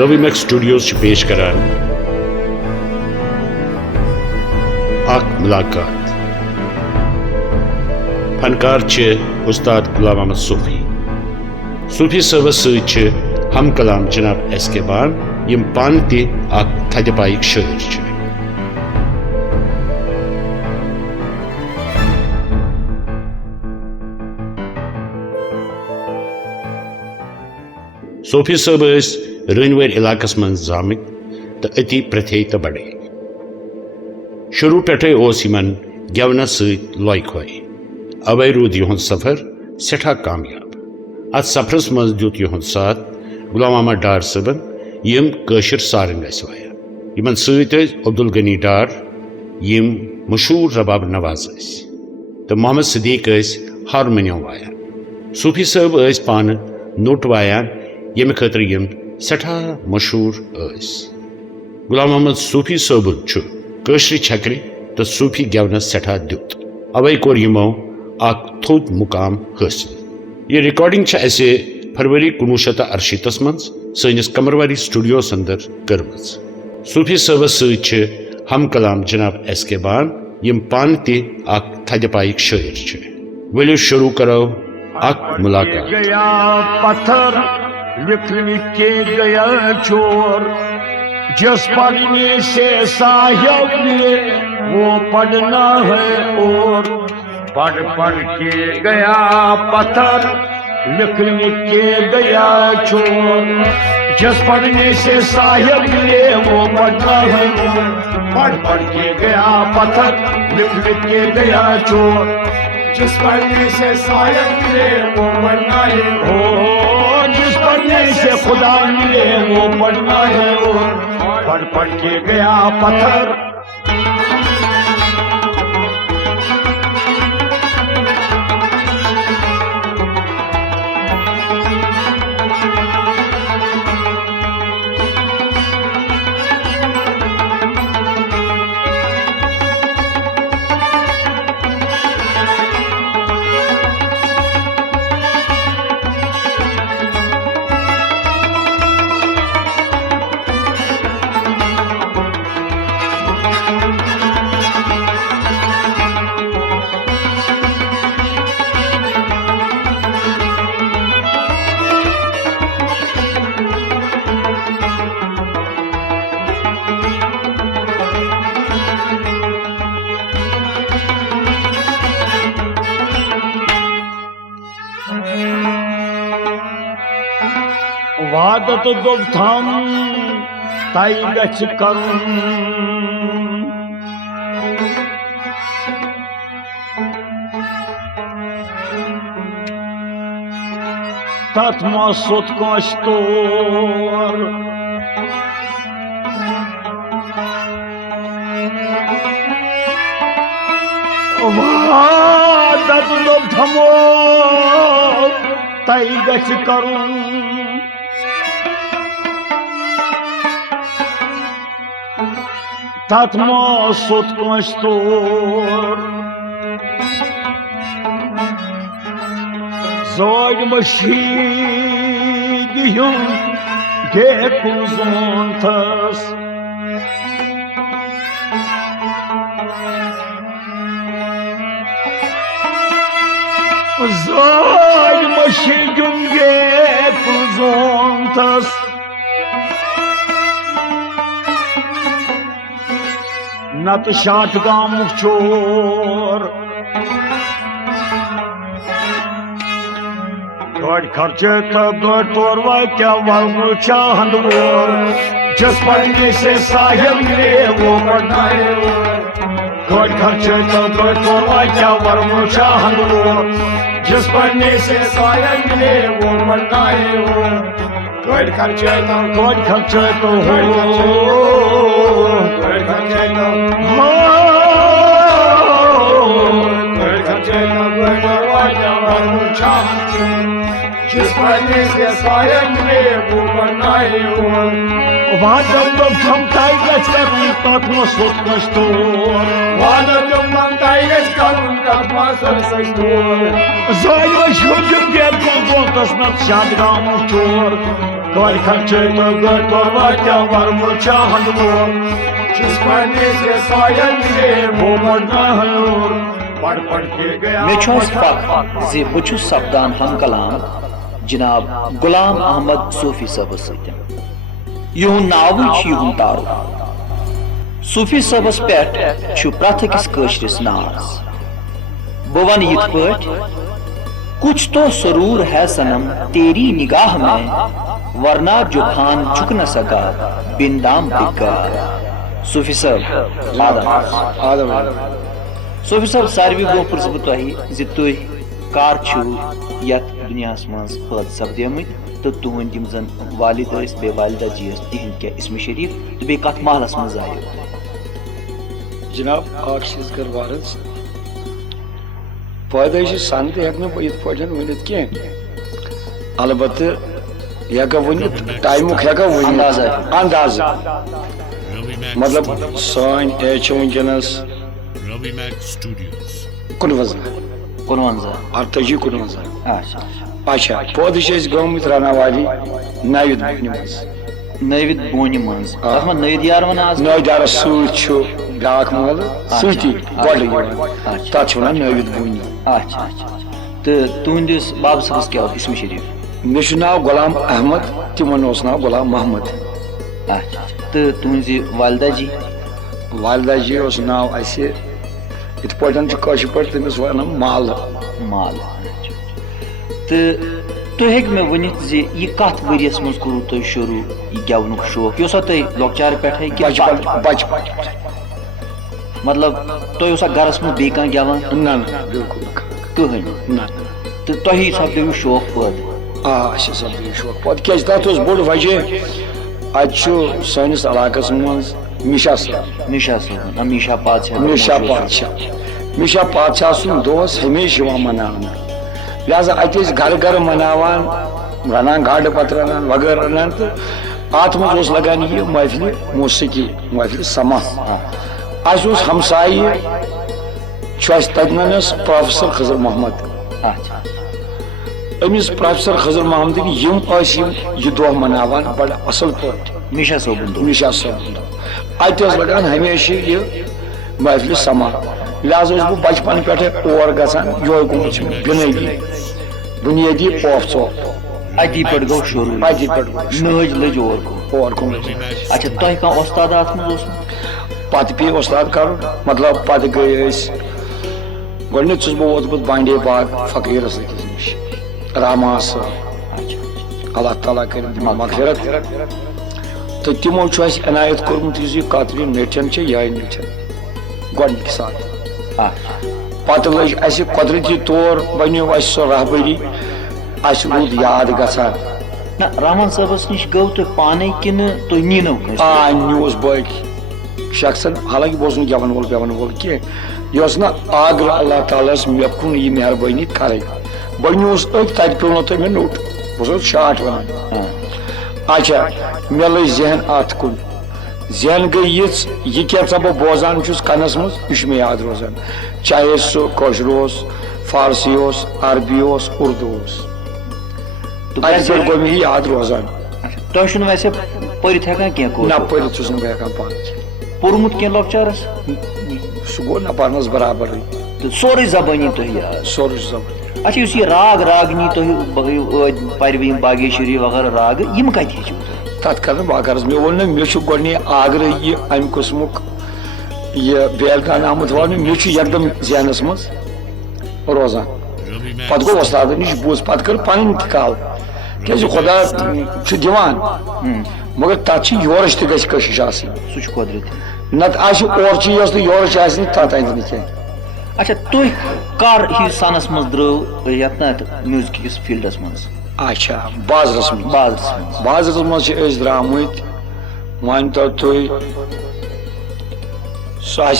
रविमैक्स studios पेश करान मुलाकात फनकार उस्ताद गुलाम अहमद सूफी सबस हम कलाम जनाब एस.के. बान यम पान थजपाइक शायर सूफी सब रनवर इलाकस मन जामित तो अति प्रथे तो बड़े शुरू पे गेवनस लॉय खोय अवै रूद युद सफ़र सठा कामयाब अत सफ़रस मज दुत युद साथ गुलाम अहमद डार सबन यम कशिर सारंग वाया यमन सत अब्दुल गनी डार यम मशहूर रबाब नवाज तो मोहम्मद सदीक हारमोनियम वाया सूफी सब पान नोट वायान यम खतर यम सठा मशहूर गुलाम अहमद सूफी सोबन कशर छक्र तो सूफी गेवनस सठा दुत अवै कोर यमो थोद मुकाम हासिल। यह रिकॉर्डिंग ऐसे फरवरी 1968 मज सनिस कमरवारी स्टूडियोस अंदर कर्म सूफी सबस सत हम कलाम जनाब एस.के. बान यम पान थजपाइक शायर वलियो शुरू करो मुलाकात। लिख के गया चोर जिस पढ़ने से साहिब ने वो पढ़ना है और पढ़ के गया पत्थर लिख के गया चोर जिस पढ़ने से साहिब ने वो पढ़ना है और पढ़ के गया पत्थर लिख के गया चोर जिस पढ़ने से साहिब मिले वो पढ़ना है और जिस पढ़ने से खुदा मिले वो पढ़ना है और पढ़ के गया पत्थर। वादत दोब थम ताई गछ करुन तथ सोत कश तोर वादत दोब थमो ताई गछ करुन तथ सोत कश तोर जोड मशीद गे कुजोंथस जोड मशीद गे कुजोंथस नत शाट गाम चोर गड़ खर्चे तो गड़ तोर क्या वल चाहंद वोर जिस पढ़ने से साहिब मिले वो पढ़ना है गड़ खर्चे तो गड़ तोर क्या वल चाहंद वोर जिस पढ़ने से साहिब मिले वो पढ़ना है गड़ खर्चे तो जिस पढ़ने से सायन में वो बनाए वादम थम टाइगर्स करूं तत्मा सोच कष्टोर वादम थम टाइगर्स करूं तत्मा सोच कष्टोर जोय शुभ के को कस्मत शादगाम चोर कल खर्चे तो गटोर वाचा वर्म चाहन मोर जिस पढ़ने से सायन ये वो मरना है और पढ़ के गया मे फख जे बह सपदान हम कलाम जनाब गुलाम अहमद सूफी साहब सत युन नाव युन तारुफ सूफी साहबस पे प्रथ अकिस कशरिस नाज बह वन यिथ पठ कुछ तो सरूर है सनम तेरी निगाह में वरना जुफान झुक न सका बिंदाम बिकार सूफी साहब आदम सूफी साहब सारवी बो पुरस बह तुह जि तुह कार छु यथ दुनिया मज पद सपदेमत तो तुहद यम जन वालिद बे वालिदा जी तिहद क्या इसम शरीफ तो बे कत महलस मज आयो जनाब अख चीज कर वारस पैदा सन तो हेक बह इत पे वनित कह अलबत् हेका वनित टाइमुक हेका वनित अंदाज मतलब सन एज वनकस 51 48 51 अच्छा पौधे गमत रना वाली नविद बोन मज नविद बोन मज नविद यार वन आज नविद यार ब्याक मोल सती गोल तथ वन नविद बोन अच्छा तो तुहदिस बाब सबस क्या इसम शरीफ मे नाव गुलाम अहमद तिमन नाव गुलाम मोहम्मद अच्छा तो तुहज वालिदा जी नाव असे इत पे तमिस वन माल माल तो तुह हेक मे वनित जे यह कत वरियस मज कोरू तुह शुरू यह गेवनुक शौक यह तुह लॉकचार पे बचपन मतलब तुह गरस मज बे कह गेवान ना बिल्कुल कहन तो तुह सपदो शौक पद सपदो शौक पद क्या तथ बोड़ वजह अनिस इलाकस मज मिशा पातशाह सुन दोस हमेशा मनान लिहाजा अत घर घर मनावान रनान गाड़ पत रनान वगैरह रनान तो अत मज लगान यह महफिल मौसीकी महफिल समा अस हमसाय तथनस प्रोफेसर खजर मोहम्मद अमिस प्रोफेसर खजर मोहम्मद यह दह मनावान बड़ असल पे मिशा सोब अत लगान हमेशा यह महफिल समा लिहाजा बह बचपन पे और गसान यो बुनियादी औफ चौफ अति पे गो शुरू नज लज और अच्छा तुह कह उस्ताद अत मज पे पे उस्ताद कर मतलब पे गई गोच बह वोतमुत बांडे बाग फकीरस नश रहमा अल्लाह ताला कर मगफिरत तो तमो इनायत कोर्मुत कतरी नेठन यह नेठन गोडनिक साथ पत लज कुदरती तौर बनो सो रहबरी रूद याद गसान रहमान साहबस नश गो तुह पाने कि तुह नीनो न्यूज बक शख्सन हालांकि बह गेवन वोल पेवन वोल कह यह ना आग्र अल्लाह ताला मे कुन यह मेहरबानी कर बह न्यूज तत पे तुम मे नोट बह शार्ट वन अच्छा मे लज जहन अत कुन जहन गई यह क्या बह बोजान कनस मज यह मे याद रोजान चाहे सह कशर फारसी अरबी उर्दू पे गो मे याद रोजान तुह वैसे परित ना परित हेकान पान पोर्मुत कह लॉकचारस सह गो ना पानस बराबर सोरे जबानी तुह याद सोरे जबानी अच्छा इस राग रागनी तुह परवीन बागेश्वरी वगैरह राग यम कत हेचु तथ कर बागरस मे वो मे गोडने आग्रह यह अम किस्मुक यह बेलगान आमुत वन मे एकदम जहनस मज रोजान पे गो उस्ताद नश बूझ पे कर पन कल क्या खुदा दिवान मगर तथ योरच तश कशिश सह कुदरती नत और चीज तो योरच तथ अंद कह अच्छा तुह कर सनस मज द्रव म्यूजिक किस फील्डस मज अच्छा बाजरस मज द्रामुत मान तो तुह सह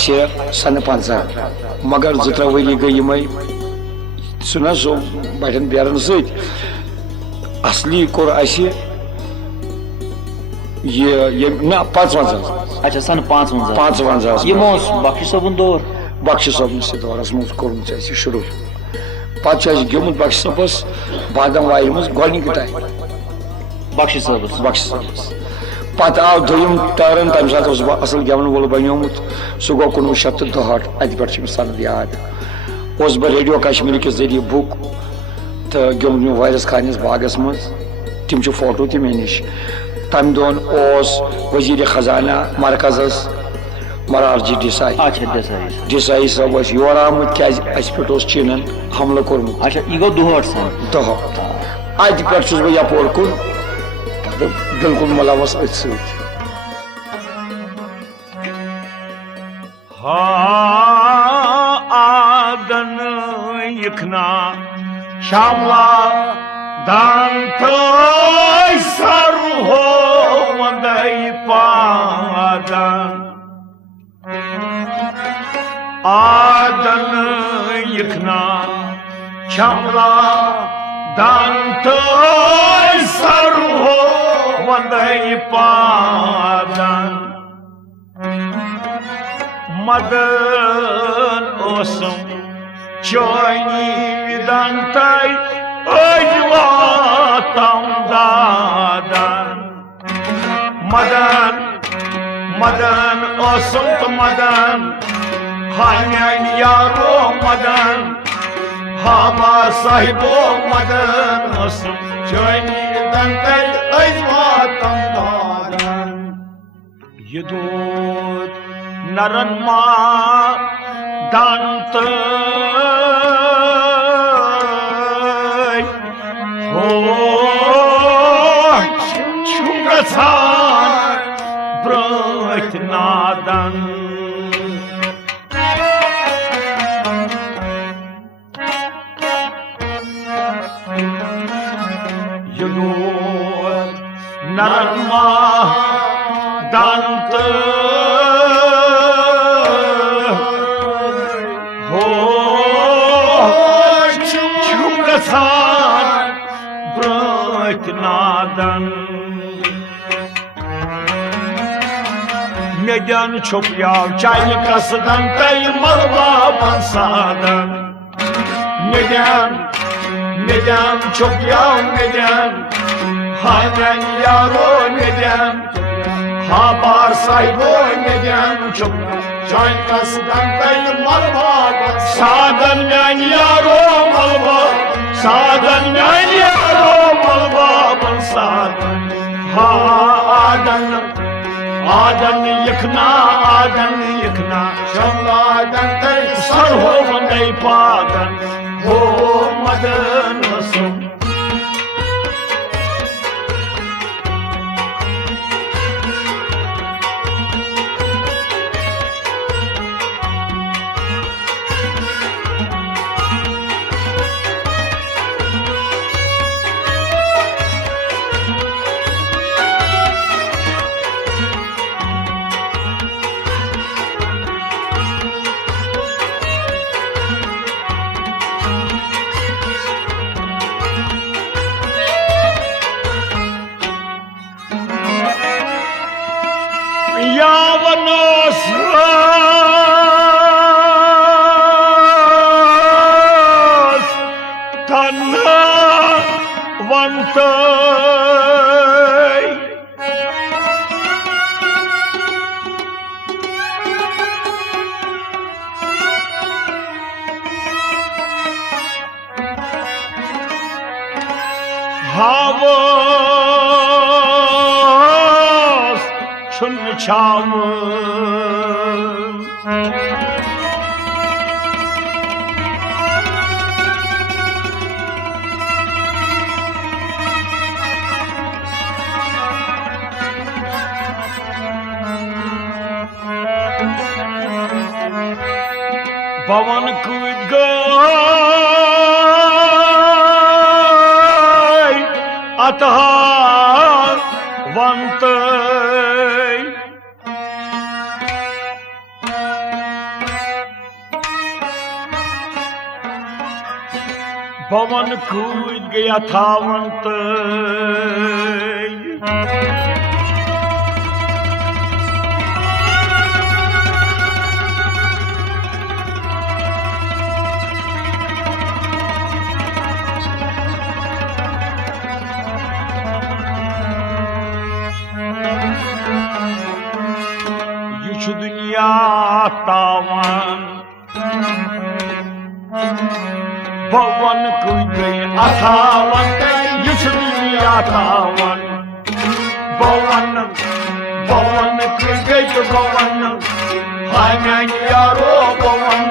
सन 50 मगर 2-3 वरी गई यम सुना सो बटन बेरन असली कोर ना 55 अच्छा सन 55 55 यमो बख्श सबन दौर बख्श सबन दौरस मज कोर्मुत शुरू पे गुमुत बख्श सबस बादम वायर मज गोनिक टाइम बख्श साहब पे आव दोम टर्न तम सात असल गेवन वोल बनोमुत सह गो 1962 अत पे सनद याद उस बह रेडियो कश्मीर के जरिए बुक तो गुम वायरस खानिस बागस मज तम फोटो ते मे नश तम दोन वजीर खजाना मरकजस मरारजी देसाई साहब योर आमुत क्या पे चीनन हमला कोर्मुत अत पे बह यपोर कुन बिल्कुल मुलवस अथ आदन यखना शामला दान सर हो मदई पादन आदन यखना शामला दान सर हो मदई पादन मदन ओसम चोनी विदंतई अजवातम दादन मदन मदन ओसम तो मदन हान्यान यारो मदन हामा साहिबो मदन ओसम चोनी विदंतई अजवातम दादन यदूत नरन मा दांत हो छुगसान ब्रत नादन यदो नरन मा दांत नादन मेदन छुपियाव चाय कसदन तय मलबा बंसादन मेदन छुपियाव मेदन हानन यारो मेदन हाबार साहिबो मेदन छुपियाव चाय कसदन तय मलबा बंसादन मैन यारो मलबा सादन मैन यारो मलबा बंसादन हा आदन यखना शमलादन तय सर हो मदई पादन हो मदन सुम havas çun çamı Bavan kudgay atahar vantay Bavan kudgay atahar vantay दुनिया तावन भवन गई अथावन इस दुनिया तावन भवन भवन गई भवन हाय यारो भवन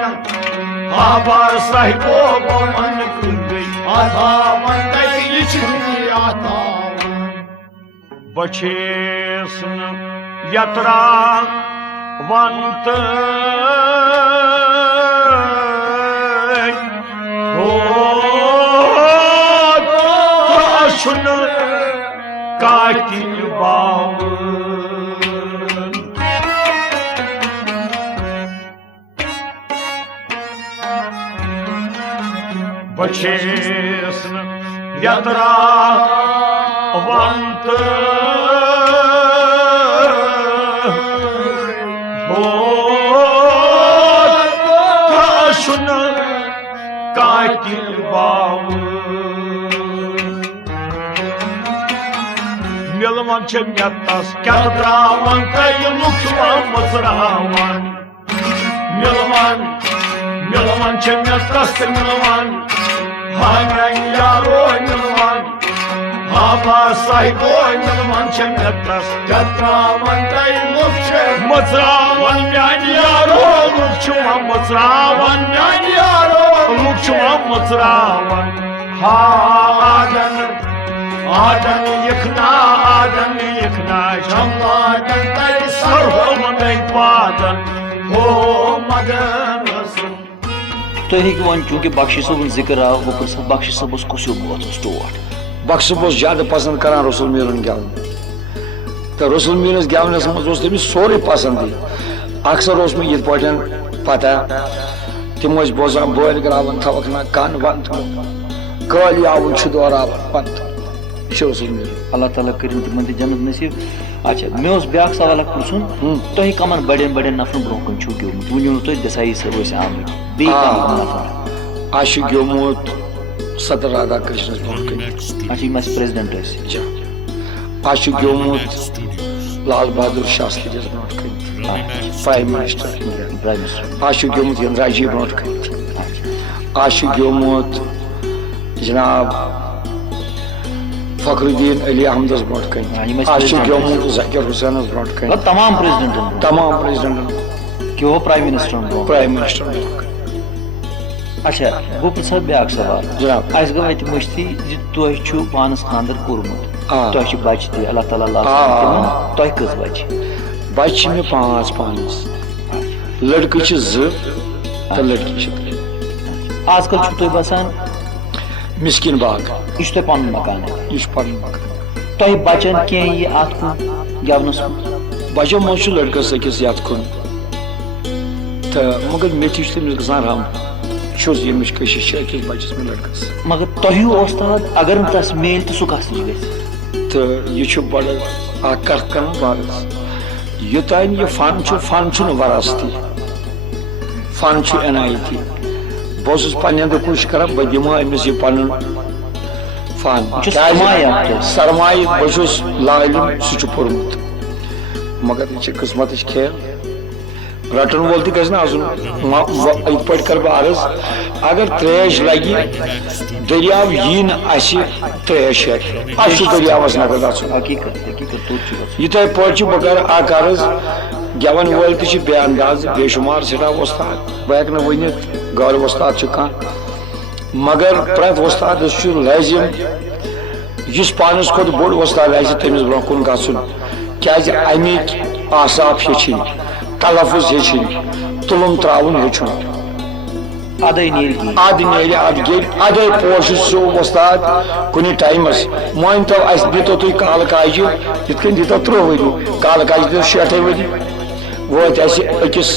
आबार साहिबो भवन गई अथावन इस दुनिया तावन बचेस यत्रा वंत सुन कातिल बाव बचेस यत्रा वंत सुन कातिल बाव मिलवन मेतस क्या त्रावन कई लुकवन मसरावन मिलवन मिलवन मेतस मिलवन हाय यारो मिलवन हाबा साहिबो मिलवन मेतस क्या त्रावन कई लुकवन मसरावन यारो लुकवन मसरावन यारो लुकवन मसरावन हादन आदन यखना शंलादन तै सर्वमन पादन हो मदन तो हेकि वन चूंकि बख्शी सबन जिक्र आव वो पर बख्शी सबस कुसु बहुत स्टोर बख्श बहुत ज्यादा पसंद करान रसूल मीरन गेवन तो रसूल मीरस गेवनस मज तमिस सोरे पसंद अक्सर मे ये पता तम बोजान बोल ग्रावन थवकना कान बंद काली आवन दोरावन बंद अल्लाह ताला करिन तिमन जन्नत नसीब अच्छा मे ब्याक सवाल पुछुन तुह कमन बड़न बड़न नफरन ब्रोकन छु ग्योमुत वुनियो तुह देसाई सब आमत बे नफर आश ग्योमुत सदर राधा कृष्ण ब्रोकन अच्छा यम प्रेसिडेंट आश ग्योमुत Lal Bahadur Shastri broken prime minister आश ग्योमुत राजीव ब्रोकन आश ग्योमुत जनाब फखरुद्दीन अली अहमद ब्रोट कन जाकिर हुसैन ब्रोट कन तमाम प्रेसिडेंट क्यों प्राइम मिनिस्टर अच्छा गो पुछ ब्याक सवाल जनाब अस गई अत मुश्ती तुह पानस खानदर कोरमुत तुह बच्चे ती अल्लाह ताला तुह कस बच्चे बच्चे मे पांच पानस लड़के 2 तो लड़की 3 आजकल तुह बसान मिस्किन बाग यह पन मकान यह पन मकान तुह बचन कह अत गवनस बचन मज लड़कस अकिस ये कुन तो मगर मे तमिस गसान राम शुज यमिश कशिश अकिस बचस मे लड़कस मगर तुह उस्ताद अगर तस मेल तो सह कस नश तो यह बड़ कत कर बागस योतान यह फन वरासती फन एनायती बहुत पे कोशिश कर बह दिमा अमिस यह पन फन सरमाय बहुत लाइलम सह पोर्मुत मगर यह किस्मत खेल रटन वोल तक इत पे कर बह अर्ज अगर त्रेश लगे दरियाव यी त्रेश दरियावस नगर इत पे बह कर अर्ज गेवन वोल तह बे अंदाज बेशुमार सठा वस्ताद बह हेक वन गौर वस्ताद कह मगर प्रत वस्ताद लाजिम इस पानस खुद बोड़ वस्ताद तमिस ब्रो कुन गन क्या अमिक आसाफ हेचिन तलफुज हेचिन तुलुम त्राउन हेचुन अद पोश सो वस्ताद कुन टाइमस मान तो दीतो तुम काल काजि ये दीतो 3 वरी काल काजि दीतो 6 वरी वोत अकिस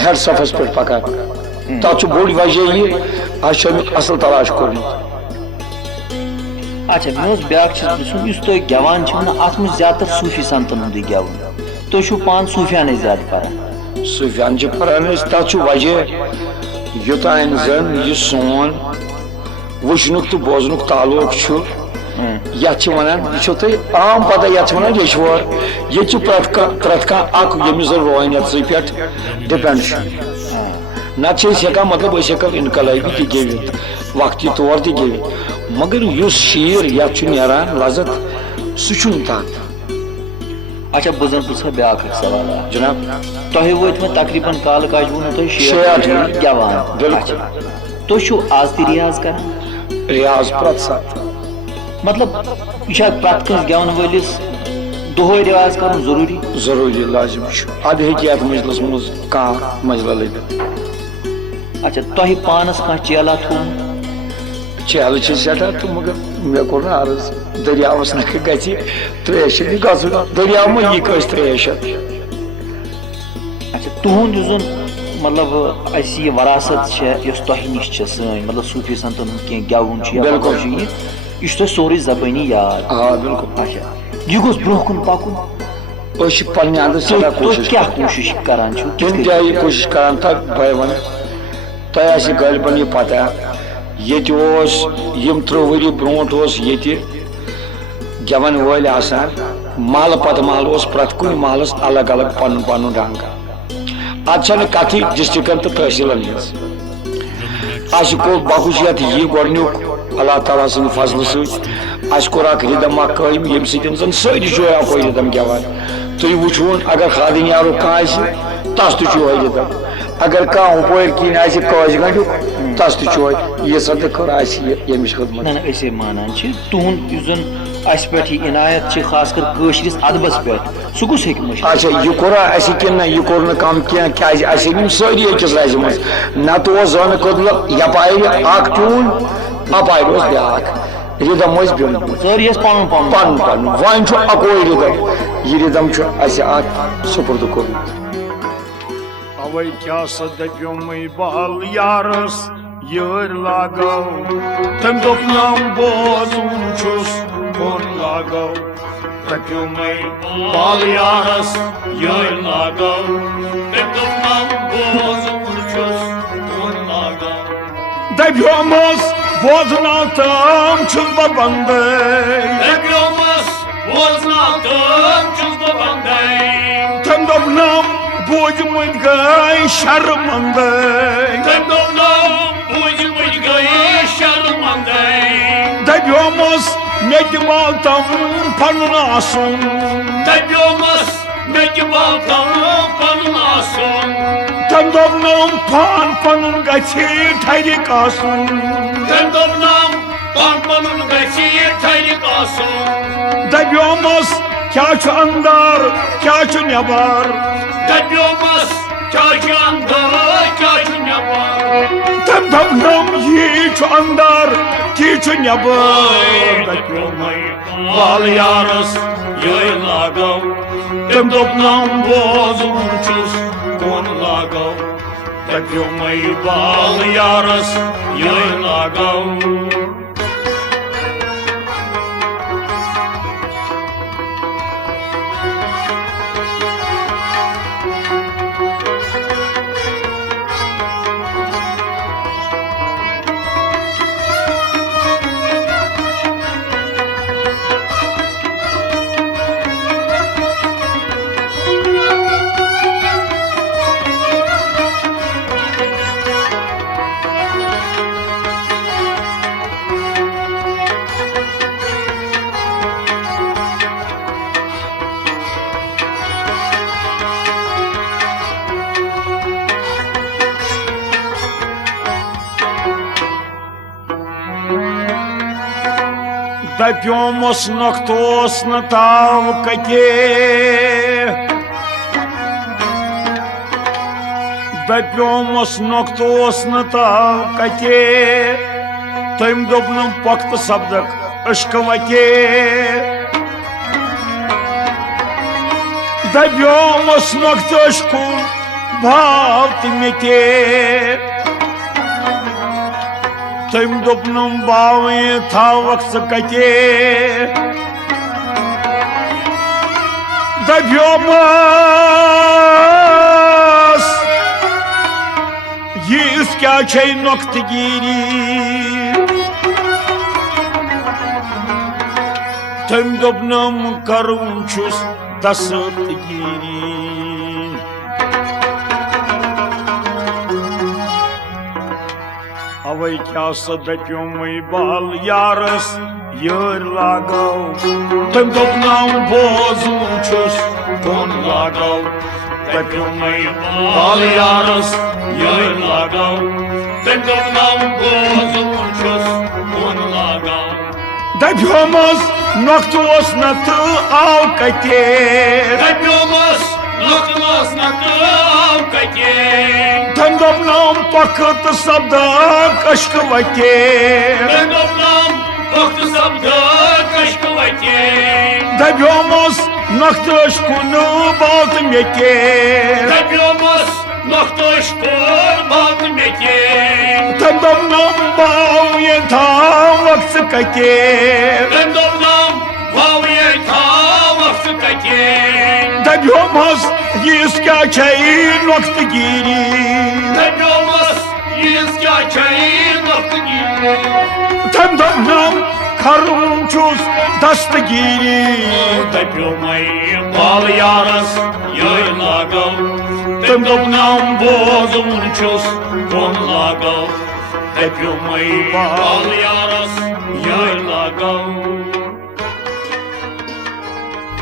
हेड सफस पे पकान तथ बोड़ वजह यह असल तलाश कोर्मुत अच्छा मे ब्याक तुह गेवान अत ज्यादा सूफी संतन हुंद गेवन तुह पान सूफियान ज्यादा पान सूफियान पान तथ वजह योतान जन यह सोन वुचनुक तो बोजनुक ताल्लुक ये वन वो तुम आम पता ये वन यशवर ये प्रत यमिस रोहनियत पे डिपेंड नत मतलब हेकान इनकलाबी तवित वक्ती तौर तवित मगर उस शीर ये नारान लजत सह तथ अच्छा बह जन पुछ ब्या सवाल जनाब तुम वोत में तकरीबन काल काज वो तुम गवान तुम आज तह रियाज कर रियाज प्रत सात मतलब यह प्रत कस गवन वलिस दोहे रियाज कर जरूरी जरूरी लाजिम अद हे मजलस मज कह मजला लगित अच्छा तुम पानस कह चेला थो चेल सठा तो मगर मे कोर ना अर्ज दरियावस न त्रेश दरियाव मे यह कस त्रेश अच्छा तुहद मतलब यह वरासत तुह नश सन मतलब सूफी संतन कह गवुन यह सोरे जबानी याद बिल्कुल अच्छा यह गोस ब्रोह कुन पकुन पन्ने अंदर सदा कोशिश क्या कोशिश करान तुम जाए कोशिश करान तक भाई वन तह गालिबन यह पता ये 30 वरी ब्रोट ये गवन वल महल पत महल प्रत कुन महलस अलग अलग पन पन ढंग अत कथी डिस्ट्रिक्टन तो तहसीलन को बखुशियत यह गोनुक अल्लाह ताला सद फजल सोर रिदम कायम ये सन सारी जो रिदम गवान तुम वुन अगर खादिन यारो कह तस तो रिदम अगर कह उपर किन काज गंडु तस तो ये सद कर यमिश खदमत ऐसे मानान तुहद पे इनायत खास कर कशरिस अदबस पे सह कुस अच्छा यह कोरा किन यह कोर कम क्या सारी अकिस रज मज नत जन कदल यपार ट्यून अपार ब्या रिदम सारी पन पन पन वन अको रिदम यह रिदम सुपुर्द कोर्मुत अवै क्या सदप्यो मई बाल यारस यार लागो तम दोप नाम बोजून छुस कौन लागो दप्यो मई बाल यारस यार लागो तम दोप नाम बोजून छुस कौन लागो दप्यो मस बोजना तम छुस बंदे दप्यो मस बोजना तम छुस बंदे तम दोप नाम बोझ मुझ गई शर्मंदे तम दोप नाम बोझ मुझ गई शर्मंदे दप्योमस मे दिमाग तम पनुन आसुन दप्योमस मे दिमाग तम पनुन आसुन तम दोप नाम पान पनुन गछि ठहरिक आसुन तम दोप नाम पान पनुन गछि ठहरिक आसुन दप्योमस क्या छु अंदर क्या छु नेबर दप्योमस क्या अंदर क्या नेबर तम दोप नाम यह अंदर ती नेबर दप्योमई बाल यारस ये लागो तम दोप नाम बोजून छुस कौन लागो दप्योमई बाल यारस ये लागो दप्योमस नख्तोस न ताव कके दप्योमस नख्तोस न ताव कके तम दोपन पक्त सब्दक अश्क वके दप्योमस नख्त अश्कुन भाव तिमेके तम दोपनम बावे था वक्त कके दप्योमस यीस क्या छै नोक्तगिरी तम दोपनम करुन छुस दस्तगीरी अवै क्या सदप्यो मई बाल यारस यार लागो तम दोपनम बोजून छुस कौन लागो दप्यो मई बाल यारस यार लागो तम दोपनम बोजून छुस कौन लागो दप्योमस नक्तोस नत आव कते दप्योमस नक्तोस नत आव कते तम दोपनम पखत सब्दा कश्क वते तम दोपनम पखत सब्दा कश्क वते दप्योमस नक्तोस कुन बात मेके दप्योमस नक्तोस कुन बात मेके तम दोपनम बाव ये था वक्त कते तम दोपनम बाव ये था वक्त कते दप्योमस यीस क्या चाहिए नक्तगीरी दप्योमस यीस क्या चाहिए नक्तगीरी तम दोपनम करुन छुस दस्तगीरी दप्यो मई बाल यारस यार लागो तम दोपनम बोजून छुस कौन लागो दप्यो मई बाल यारस यार लागो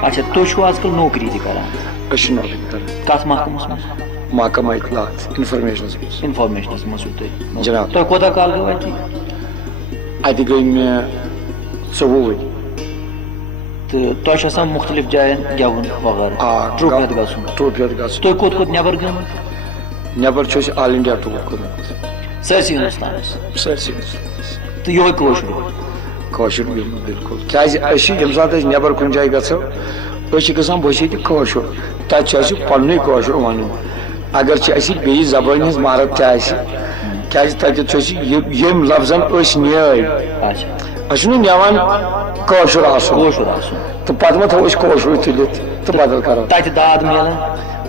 अच्छा तुम आजकल नौकरी तक करान कत महकमस मज महकमा इतलात इन्फॉर्मेशन इन्फॉर्मेशन जनाब तुम कोता काल गो अत गई मे 24 वरी तो तुम मुख्तलिफ जायन गेवन वगैरह ट्रूप गन तुम कोत कोत नबर गम नबर ऑल इंडिया टूर कर्मुत सरसी हिंदुस्तान तो यो कौशल बिल्कुल क्या यम सात नबर कुन जाए गो गसान बस ये कौशल तक पन्न कौशल वन अगर बे जबान हज महारत क्या यम लफ्जन न्याय नान कौशल तो पत मा थो कौशल तुलित तो बदल करो दाद मिलान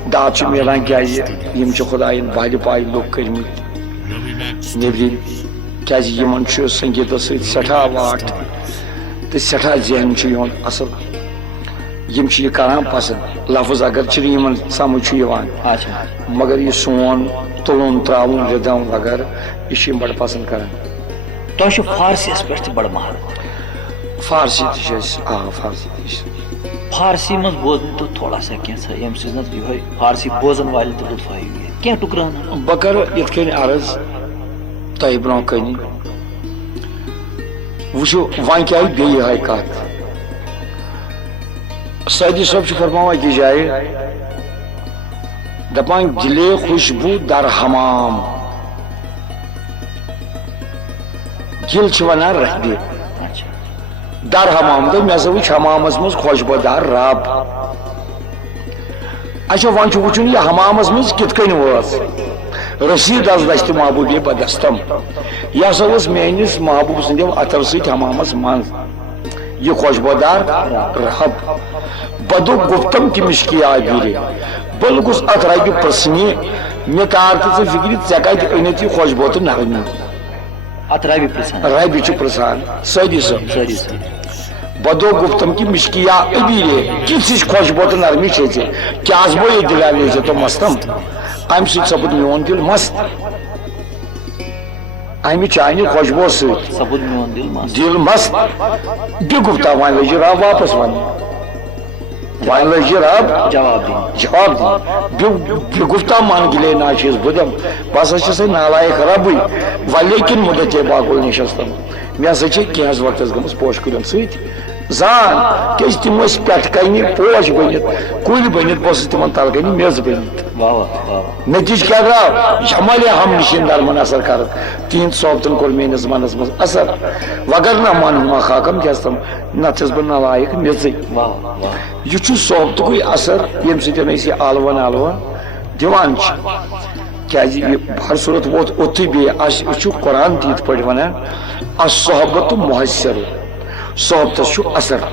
दाद मिलान क्या खुदायन बहल पाई लुक कर्मित नबरिन क्या संगीत सठा वाट तो सठा जहन असल यम करान पसंद लफ्ज अगर समझ मगर यह सोन तुलन त्राउन रिदम वगैरह यह बड़ पसंद करान तुम फारसी पे बड़ महारत फारसी फारसी मज बोजन तो थोड़ा सा क्या यम फारसी बोजन वाले तो लुत्फ क्या टुकरान बह कर ये अर्ज तह ब्रो कन वो वन क्या बे कत सैदी साहब फरमावा कि जाए दपान गिले खुशबू दर हमाम गिल वन रहदे दर हमाम तो मे वो हमामस मज खुशबूदार रब अच्छा वन वुचन यह हमामस मज कित रसीद दस्त महबूब बदस्तम यह मेनिस महबूब सद अतर समामस मन यह खुशबूदार रब बदु गुफ्तम कि मिशकी आबिरे बल गुस अत रबि प्रसनी मे कार तो फिक्र ऐ कत अनित यह खुशबू तो नरमी रबि प्रसान सदी बदो गुफ्तम की मिशकिया अबीरे किस खुशबू तो नरमी क्या बो ये दिलाने तो मस्तम अम सपुद मोन दिल मस्त अमि चाने खुशबू सपुद दिल मस्त बे गुफ्ता वन लज रब वापस वन लज रब जवाब दी गुफ्ता मान गिले नाचीज बुदम बस नालायक रब वलेकिन मुदत बाकुल नशस्तम मे हसा क्या वक्त गमस पोश कुलन जान क्या तम पे कन पोश बनित कुल बनित बस तिम तल कन मेज बनित नतीज क्या द्राव जमल हम निशिन दरमन असर कर तीन सोबतन कोर मेनिस मनस मज असर वगर ना मन हुआ खाकम क्या नत बह नालायक मेज यह सोबतुक असर यम सह आलवन दिवान क्या हर सूरत वोत ओत बे कुरान तीत पे वन असहबत मुहसर सोहबत असर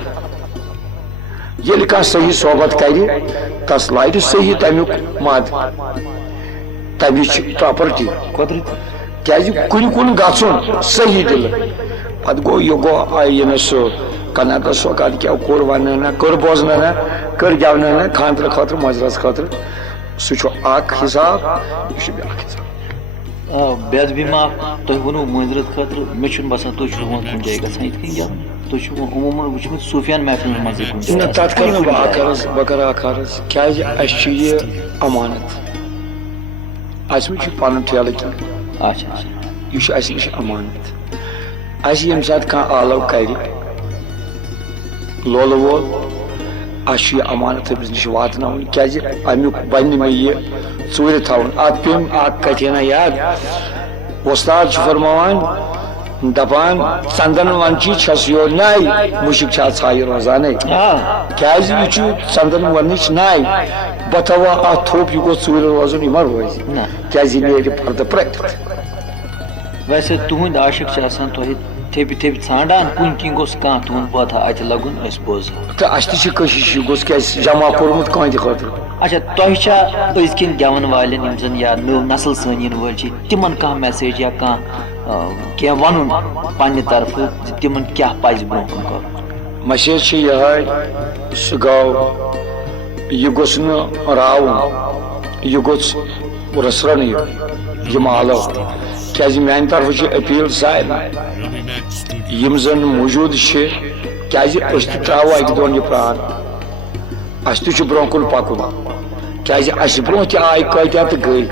ये सही सोहबत कर तस लाइट सही तमुक मद तमिच प्रॉपर्टी क्या कुन कुन गन सही दिल पद गो यो गो ये सो कनात सोकात क्या कोर वन कर बोजन कर गवन खानतर खतर मजरस खतर सह हिसाब यह हिसाब बेदबी माफ तुम वो मजरत खतर मे बसान तुम कुन जाए ग तुम अमूमन वुचमुत सूफियान महफिल मज तथ कर बह कर क्या अमानत अस पन ठेल क्या यह अमानत यम सात कह आलव कर लोल वोल अमानत अमिस नश वात क्या अमुक बन मे यह चूर थवन अत पे कथना याद वस्ताद फरमान दपान चंदन वन छस यो नाय मुशिक छाई रोजान क्या चंदन वन नाय बह थवा अत थोप यह गो चूर रोजन यह रोज क्या पर्द प्रत वैसे तुहद आशिक थेपि थेपि ांडान कुन कह गोस कह तुहद बात अत लगुन बोज तो अस कशिश गोस क्या जमा कोर्मुत कह खतर अच्छा तुह अजकिन गेवन वाले जन या नव नस्ल सन इन वल तिमन कह मैसेज या कह वन पन्ने तरफ तिमन क्या पज ब्रोह कर मैसेज यह सह गो यह गोस राव यह गोस रसरन यम आलो क्या मान तरफ अपील सारे यम जन मौजूद क्या त्रो अक दोन यह प्रान अस ब्रोह कुन पकुन क्या ब्रोह आय कत्या तो गई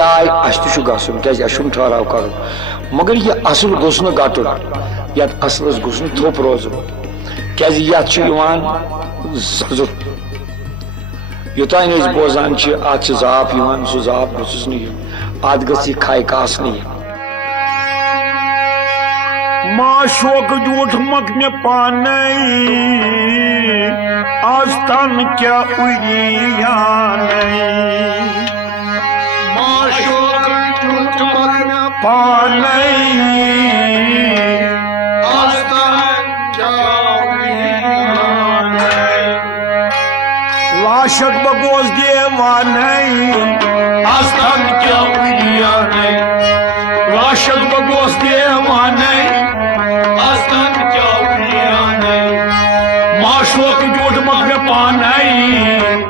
आय अस गसन क्या ठहराव कर मगर यह असल गोस गटुन ये असलस गोस थोप रोजन क्या जजुर योतान बोजान अत जाप सह जाप गोस अत गई खाई कास माशोक झूठ मकने पाने आज तन क्या उड़िया नहीं माशोक झूठ मकने पाने आज तन क्या उड़िया नहीं लाशक बगोज देवा नहीं आज तन क्या उड़िया नहीं लाशक बगोज देवा नहीं माशोक झूठ मत में पानी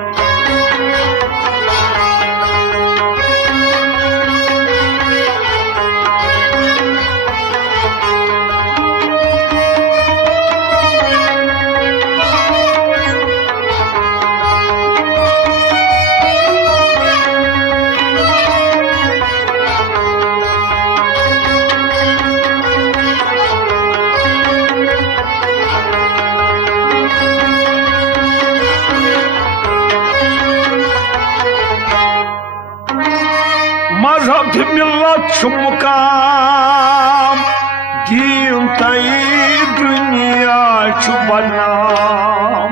मजहब मिलत मुकाम दीन तई दुनिया बनाम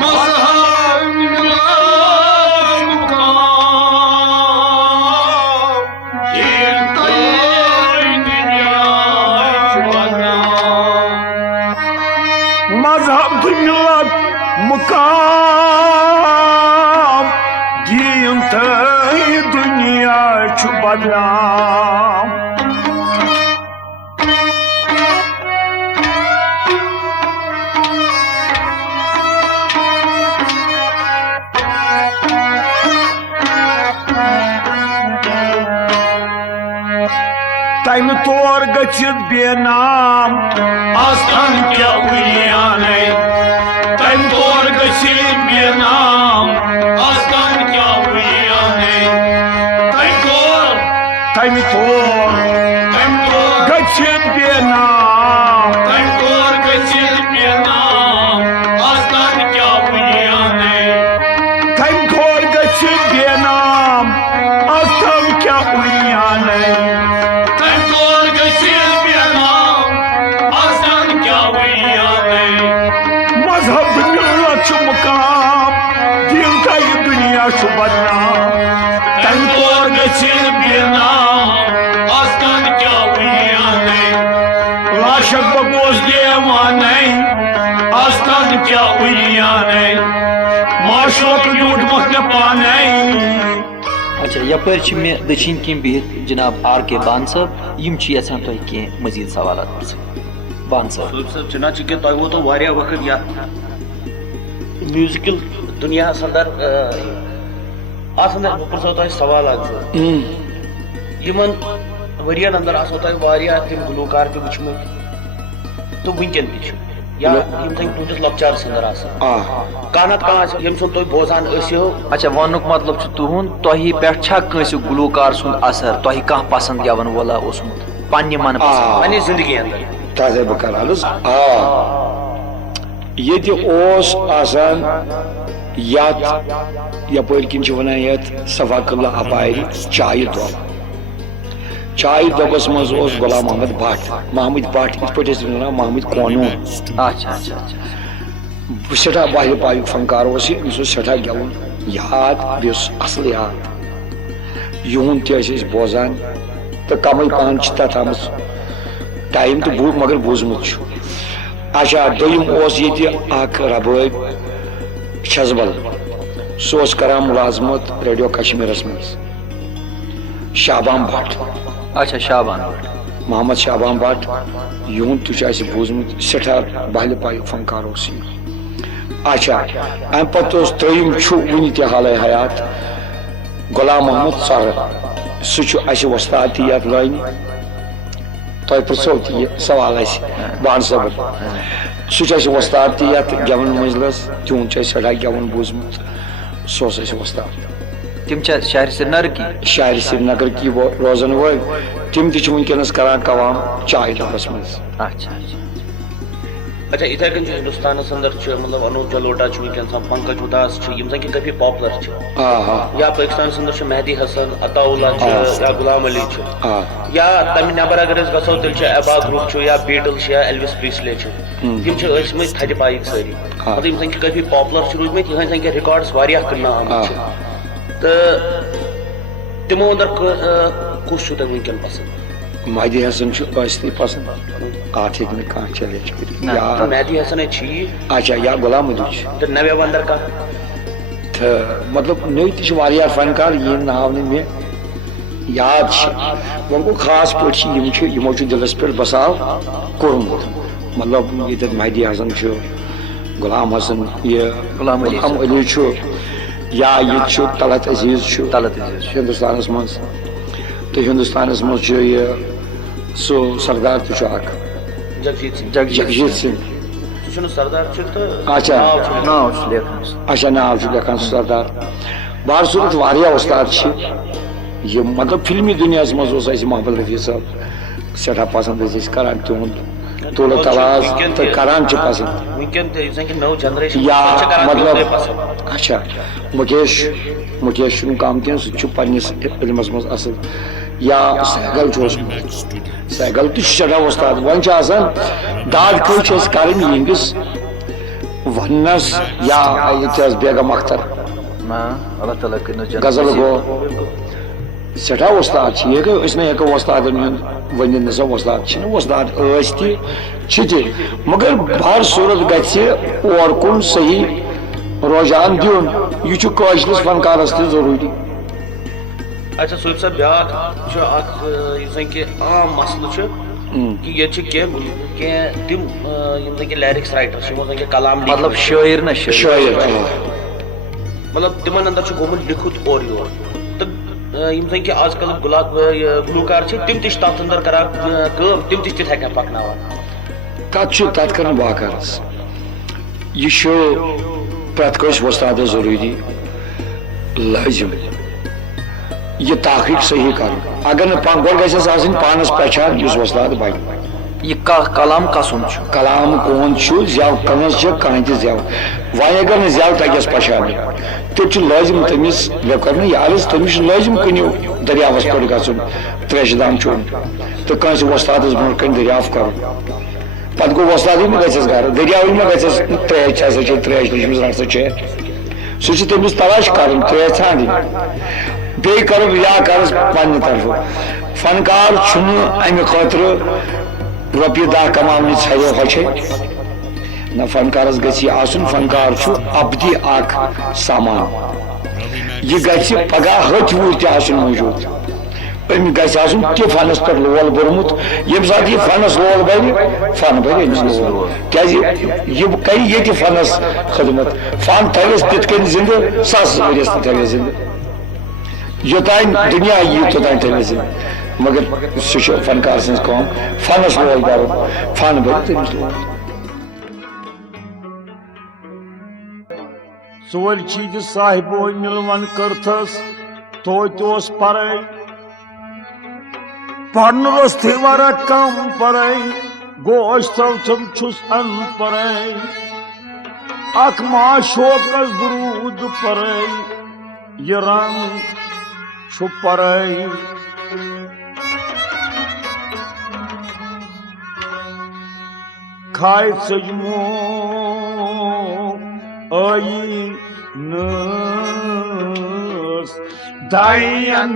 मजहब मिलत मुकाम दीन तई दुनिया बनाम मजहब मिलत मुकाम दीन तई दुनिया बदनाम तम तोर गचित बेनाम आस्थान क्या उड़ियाने तम तोर गचित बेनाम आस्थान क्या उड़ियाने तम तोर गचित बेनाम तम तोर गचित बेनाम आस्थान क्या उड़ियाने तम तोर गचित बेनाम आस्थान क्या उड़ियाने मजहब मिलत मुकाम दिन का ये दुनिया बदनाम तम तोर गचित बेनाम आस्थान क्या उड़ियाने लाशक बगोस देवाने आस्थान क्या उड़ियाने माशोक झूठ मत पाने अच्छा यपर मे दक्षिण किन बिहित जनाब आर के बान साहब यम यहां तुम कह मजीद सवाल बान साहब चुना कि तुम वो वारिया वक्त या म्यूजिकल दुनिया अंदर बह पुछो तुम सवाल यमन वरियन अंदर आसो तुम वारिया तिम गुलूकार ते वुचमुत तो वुनकन ति या यम तुम तुंदिस लक्चारस अंदर कह नत कह यम सुन तुम बोजान हो। अच्छा वनुक मतलब तुहद तुह पे कंस गुलूकार सुन असर तुह कह पसंद गवन वोला ओसमुत पन्ने मन पन्ने जिंदगी अंदर तहे बह कर यपर किन वन ये सफा कबला अपारी चाय दोब चाय दोबस मज गुलाम अहमद भट्ट महमूद भट्ट इत पे महमूद कौनून सठा बाह्य पायु फनकार सठा गेवन याद बेस असल याद युन तोजान तो कम पान तथ आम टाइम तो मगर बूजमुत अच्छा दोम रबाब छजबल सह करान मुलाजमत रेडियो कश्मीरस मज शाबान भट्ट अच्छा शाबान भट्ट मोहम्मद शाबान भट्ट युन तूजमुत सठा बाह्य पायु फनकार अच्छा अम पे त्रिम वन हाल हयात गुलाम मोहम्मद सर सह वस्ताद ती ये लाइन तुम पो ती सवाल बान साहब सह वस्ताद ती ये गेवन मंजलस तुंद सठा गेवन बूजमुत सह वस्ताद तिम शहर श्रीनगर की रोजन वो तिम तनस करान कवाम चाय डबस मज अच्छा इथे कन हिंदुस्तान अंदर मतलब अनूप जलोटा पंकज उदास काफी पॉपुलर या पाकिस्तान अंदर मेहदी हसन अताउल्ला या गुलाम अली या तम नबर अगर गो तेल एबा ग्रुप या बीटल या एल्विस प्रीस्ले यम थद पाइक सारी मतलब काफी पॉपुलर रूदमत यह रिकॉर्ड्स कन आम तो तमो अंदर कुछ वनकन पसंद मेहदी हसन पसंद आठ कह चैलेंज कर मेहदी हसन अच्छा या गुलाम अली तो नवे अंदर कह मतलब नई तह फनकार ये नाव मे याद वो गो खास पे दिलस पे बसाव कोर्मुत मतलब ये मेहदी हसन गुलाम हसन ये गुलाम अली या ये तलत अजीज हिंदुस्तान मज तो हिंदुस्तान मज सो सरदार जगजीत सिंह अच्छा नाव लेखान सरदार बार सूरत वारिया उस्ताद ये मतलब फिल्मी दुनिया मज मोहम्मद रफी साहब सठा पसंद करान तुंद तुल तलाज तो करान पसंद या मतलब अच्छा मुकेश कम कह सह पन्निस इल्मस मज असल या सहगल सहगल तठा उस्ताद वन दाद कच करिस वनस या ये बेगम अख्तर गजल गो सठा उस्ताद ये हेको उस्ताद वन सा उस्ताद उस्ताद मगर हर सूरत गौर कुन सही रुझान दिन यह कशरिस फनकारस जरूरी। अच्छा सूफ साहब ब्याक आम मसल कि ये तिम लिरिक्स राइटर कलाम मतलब शायर ना शायर मतलब तिमन अंदर गोमुत लिखुत और योर तो आजकल गुलूकार तिम तथ अंदर करान तिम तथ पकनावान तथ कर बाकरस यह प्रत कस वस्ताद जरूरी लाजिम यह तहकीक सही कर अगर गो पानस पहचान इस वस्ताद बन यह कलाम कसन कलाम कौन जव कनस कह जव वन अगर जव तगस पहचान तेल लाजिम तमिस मे कर तमिस लाजिम कनो दरियावस पे गन त्रेश दाम चोन तो कंस वस्ताद ब्रोह कन दरियाव कर पे गो वस्ताद गस घर दरियाव गस त्रेश त्रेश रट चे सह तमिस तलाश कर त्रेश ठानी बे कर या कर पन्ने तरफ फनकार अमे खतर रुपये 10 कमाने छो हचे न फनकारस गि आसन फनकार अब्दी सामान यह गि पगह हथ वूर तह मौजूद अम गि फनस पे लोल बोरमुत ये सात यह फनस लोल बन फन बर लोल क्या कर ये फनस खदमत फन थवस तिथ जिंद सास वरियस थवस जिंद योतान दुनिया यी तोतान थवस जिंद मगर सह फनकार सज कम फनस लोल कर फन बर तमिस लोल सोल चीज साहिबो मिलवन करथस तोस पढ़ाई पढ़न थी वारा कम पढ़ाई गोश तम छुस अन पढ़ाई अख मा शोकस दरूद पढ़ाई ये रंग छु पढ़ाई खाए सजमो आई नस दायन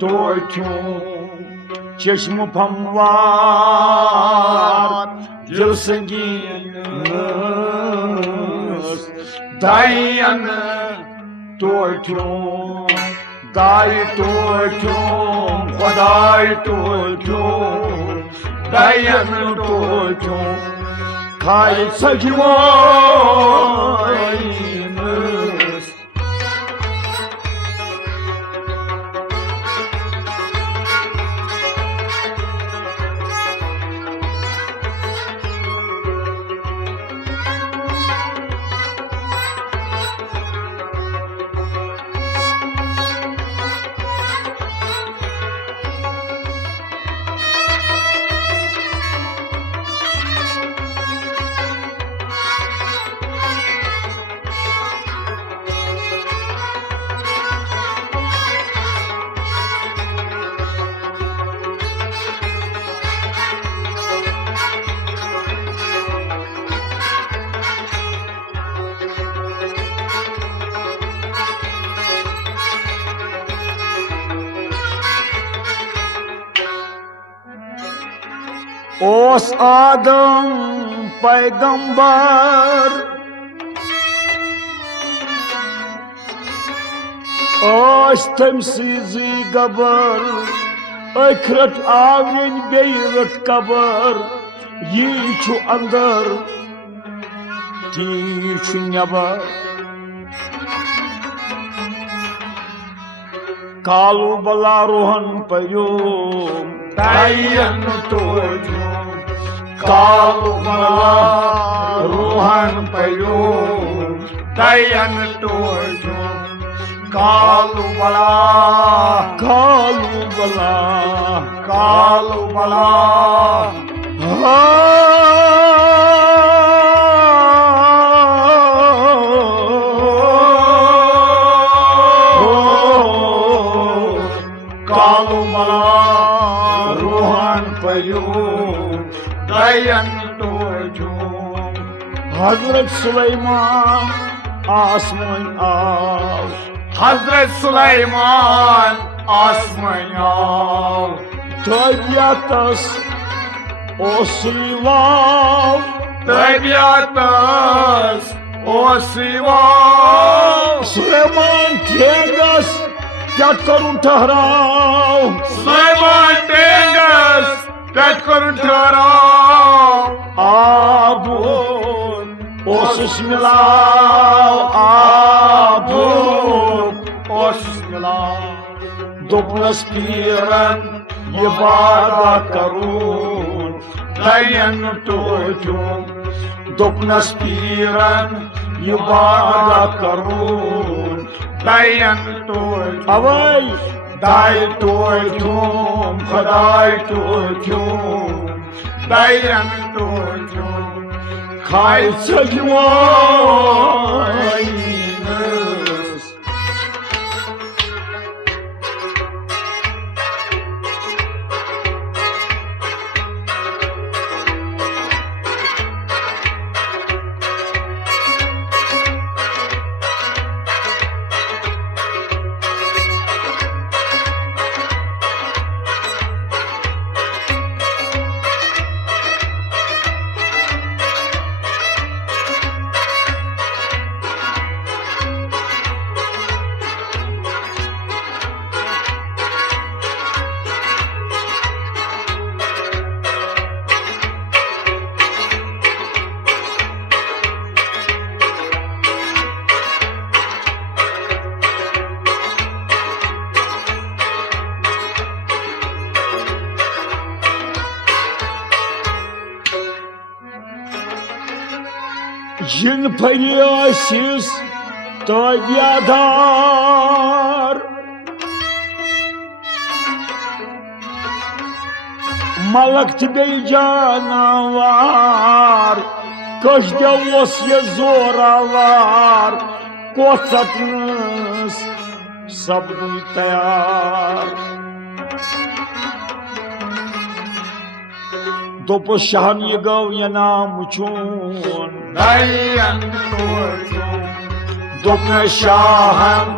तोचू चश्म फमवार दिल संगीन नस दायन तोचू दाय तोचू खुदाय तोचू दायन तोचू खाए सजमो ओस आदम पैगंबर ओस तमसी गबर अखरत आवरन बेरत कबर ये छु अंदर ती छु नबर कालू बला रोहन पयो तायन तोजो कालू बला रोहन पयो तायन तोजो कालू बला कालू बला कालू बला कालू बला रोहन पयो दयन तोजो हजरत सुलेमान आसमान आव हजरत सुलेमान आसमान आव तबियतस ओसिवाव तबियतस ओसिवाव सुलेमान ठेगस क्या करूं ठहराव सुलेमान ठेगस क्या करूं ठहराव आबून ओसिस मिलाव आबून ओसिस मिलाव दोपनस पीरन ये बादा करून दयन तोजूं दोपनस पीरन ये बादा करून दयन तोजूं अवै दाय तोजूं खुदाय तोजूं दयन तोजूं खाय सजवाय जिन फरियासिस ताबियादार मलक बे जानवर कश दवस ये जोरावर कोचतनस सपदुल तैयार दोप शाहन ये गौ ये नाम चून दोप शाहन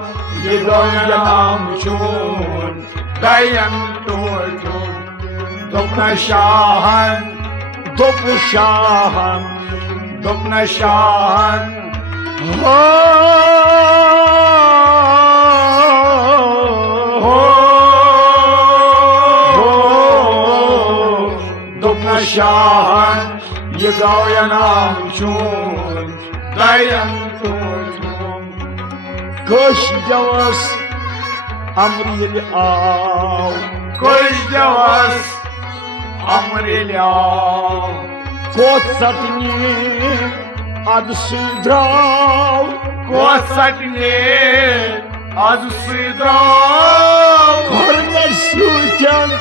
ये गौ ये नाम चून दोप शाहन हो शाहन ये गाँव या नाम चून कश दवस अमरिल आओ कश दवस अमरिल आओ कोचतनी अद सुद्राव कोचतनी अद सुद्राव घर सूचन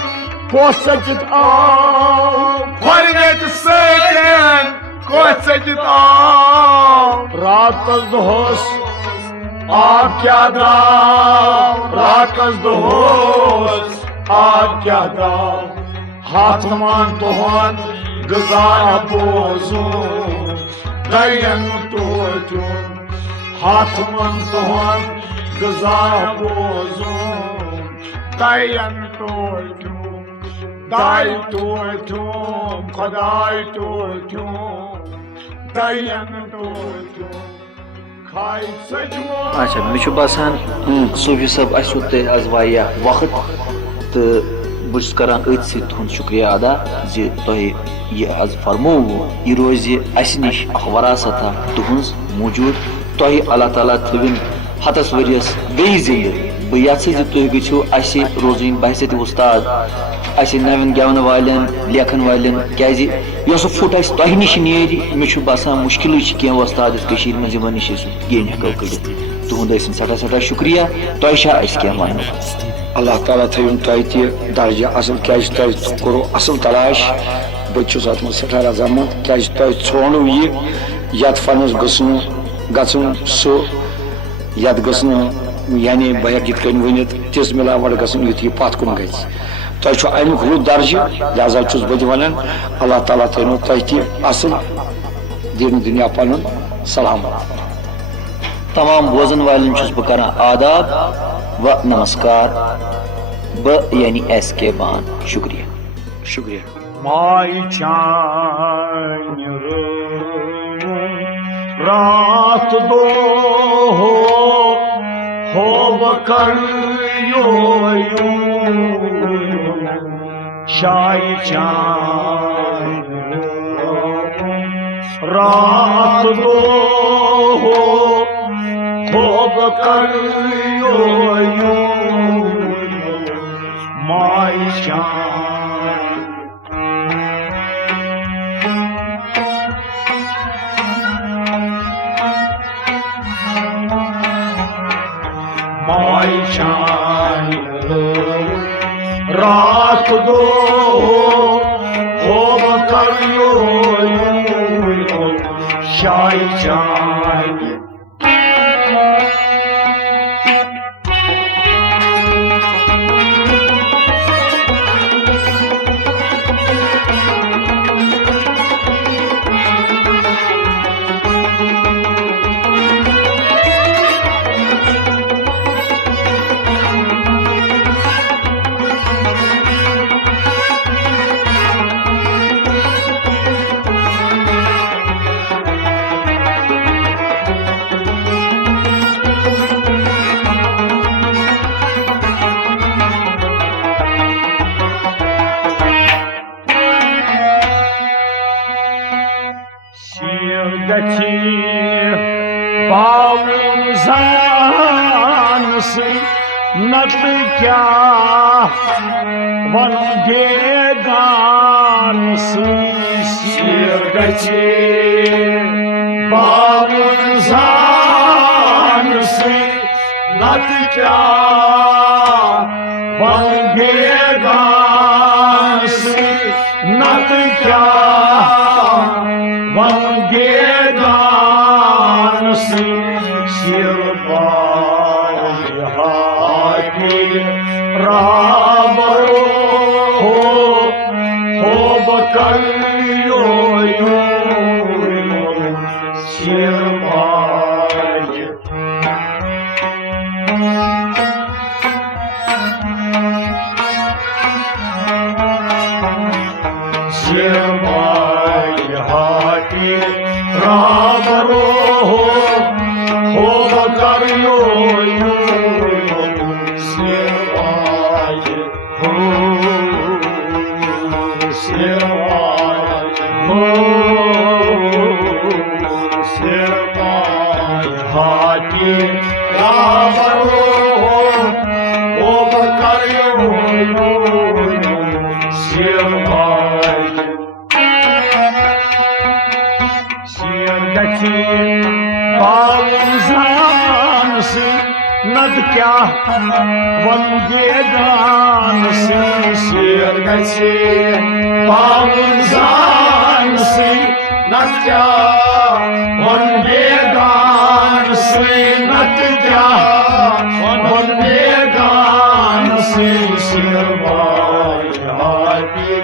कोचत आओ Hornet Satan, Kotsakit Aam, रातस दोहस आप क्या दाव रातस दोहस आप क्या दाव हाथ मान तोहन गजा बोजू दयन तोजुन हाथ मान तोहन गजा बोजू दयन तोजुन दाई तोजुन खदाई तोजुन दयन तोजुन अच्छा मे बसान सूफी साहब अस आज वाया वक्त तो बहुत करान अथ तुंद शुक्रिया अदा जी तुह यह आज फरमो यह रोज अस नश वरासत तुहज मौजूद तुह अल्लाह ताला थविन हतस वरियस गई जिंद बह यथ तुह गो रोजन बहसत उस्ताद अस नवन गेवन वालन लेखन वालन क्या फुट तुह नश नीर मे बसान मुश्किल कह उस्ताद मे नश गेन हेको कड़ तुंद सठा सठा शुक्रिया तुह कह वन अल्लाह ताला थविन तुह दर्जा असल क्या करो असल तलाश बहुत अत मज सठा रजामत क्या तुह छोड़ो यथ फनस गन सो यथ गन यानी बह ये वनित तिस मिलावट गन युथ यह पत कुन गि तुह अमुक रु दर्ज लिहाजा बह वन अल्लाह ताला थो तुह असल दीन दुनिया पन सलाम तमाम बोजन वालन बह कर आदाब व नमस्कार ब यानी SK बान शुक्रिया शुक्रिया माई चान रात दो हो बकर यो शाई चान रात दो हो बकर यो माई चान माई चान रात दो हो करियो शाई चान नत क्या वन बेगान सिर गचे बाबुजान से नत क्या बंगेगान से नत क्या बंगेगान से सिर हाथी राबरो हो बकरियो राबरो हो बकरियो सेवाय हो सेवाय हो सेवाय हाथी राबरो हो बकरियो सेवाय बाबुजान से नद क्या बंगेगान से शेर गछे बाबुजान से नद क्या बंगेगान से नद क्या बंगेगान से शेर हाथी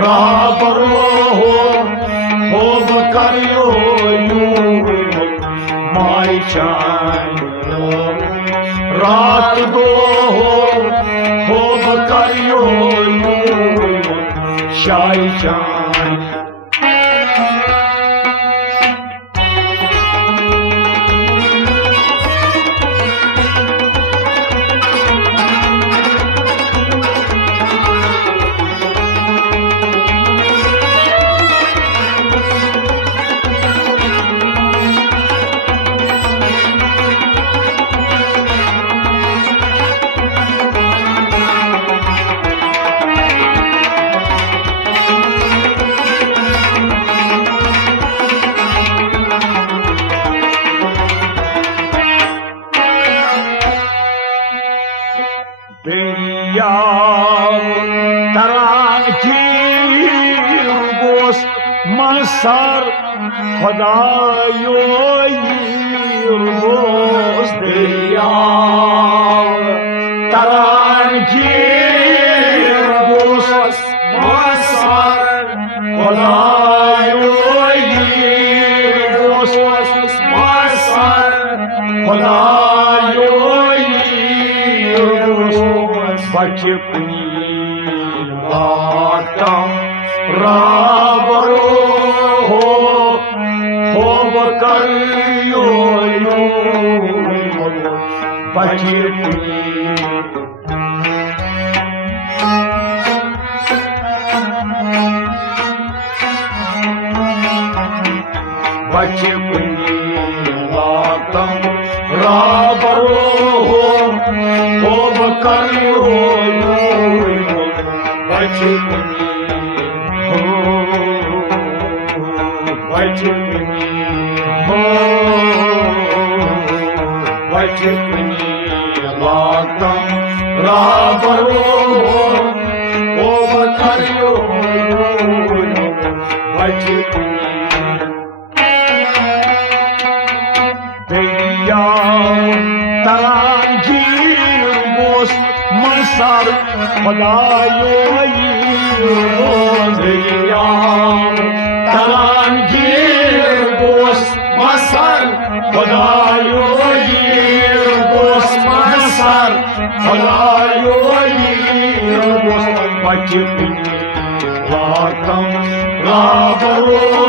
राबरो हो बकरियो माई चांद रात दो हो बकरियो शाही चांद Masar Fadayo Yirgos Deyal Taran Yirgos Masar Fadayo Yirgos Masar Fadayo Yirgos Bachipni Latam Rabaro ho bकरियो बचपनी बचपनी लातम राबरो हो बकरियो बचपनी बचपनी लातम राबरो हो बकरियो बचपनी दैया तरांगीर बोस मसर खुदायो दैया तरांगीर बोस मसर खुदायो बोस मसर खुदायो बोस बचपनी लातम राबरो